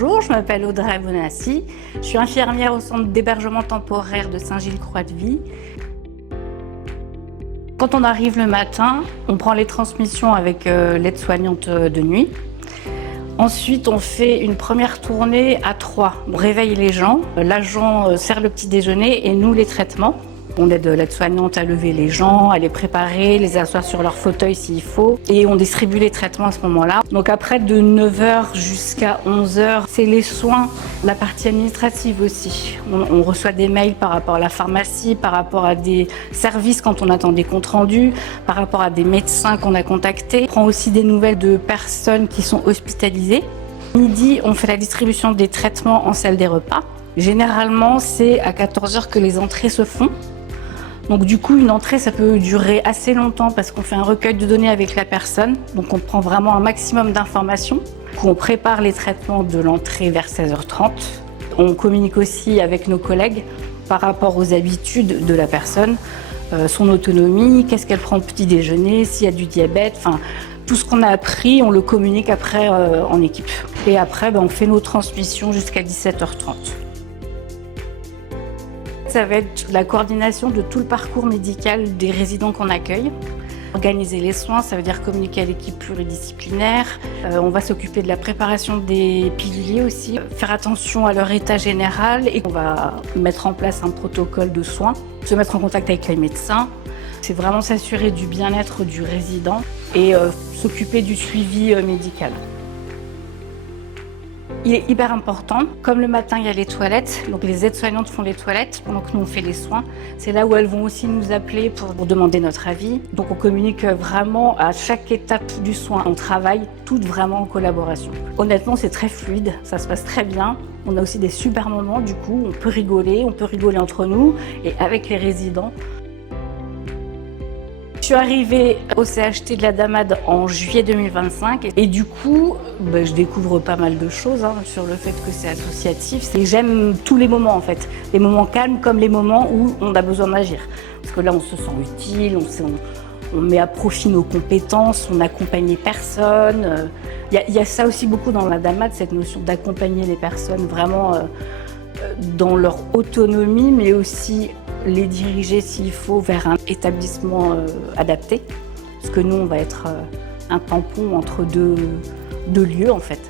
Bonjour, je m'appelle Audrey Bonassi, je suis infirmière au centre d'hébergement temporaire de Saint-Gilles-Croix-de-Vie. Quand on arrive le matin, on prend les transmissions avec l'aide-soignante de nuit. Ensuite, on fait une première tournée à 3. On réveille les gens, l'agent sert le petit déjeuner et nous les traitements. On aide l'aide-soignante à lever les gens, à les préparer, les asseoir sur leur fauteuil s'il faut. Et on distribue les traitements à ce moment-là. Donc après, de 9h jusqu'à 11h, c'est les soins, la partie administrative aussi. On reçoit des mails par rapport à la pharmacie, par rapport à des services quand on attend des comptes rendus, par rapport à des médecins qu'on a contactés. On prend aussi des nouvelles de personnes qui sont hospitalisées. Midi, on fait la distribution des traitements en salle des repas. Généralement, c'est à 14h que les entrées se font. Donc du coup, une entrée, ça peut durer assez longtemps parce qu'on fait un recueil de données avec la personne. Donc on prend vraiment un maximum d'informations. On prépare les traitements de l'entrée vers 16h30. On communique aussi avec nos collègues par rapport aux habitudes de la personne, son autonomie, qu'est-ce qu'elle prend au petit déjeuner, s'il y a du diabète, enfin tout ce qu'on a appris, on le communique après en équipe. Et après, on fait nos transmissions jusqu'à 17h30. Ça va être la coordination de tout le parcours médical des résidents qu'on accueille. Organiser les soins, ça veut dire communiquer à l'équipe pluridisciplinaire. On va s'occuper de la préparation des piluliers aussi, faire attention à leur état général et on va mettre en place un protocole de soins, se mettre en contact avec les médecins. C'est vraiment s'assurer du bien-être du résident et s'occuper du suivi médical. Il est hyper important. Comme le matin, il y a les toilettes. Donc les aides-soignantes font les toilettes pendant que nous, on fait les soins. C'est là où elles vont aussi nous appeler pour demander notre avis. Donc on communique vraiment à chaque étape du soin. On travaille toutes vraiment en collaboration. Honnêtement, c'est très fluide. Ça se passe très bien. On a aussi des super moments. Du coup, on peut rigoler entre nous et avec les résidents. Je suis arrivée au CHT de la Damade en juillet 2025 et du coup, je découvre pas mal de choses sur le fait que c'est associatif. J'aime tous les moments en fait, les moments calmes comme les moments où on a besoin d'agir. Parce que là, on se sent utile, on met à profit nos compétences, on accompagne les personnes. Il y a ça aussi beaucoup dans la Damade, cette notion d'accompagner les personnes vraiment dans leur autonomie, mais aussi les diriger s'il faut vers un établissement adapté. Parce que nous, on va être un tampon entre deux lieux en fait.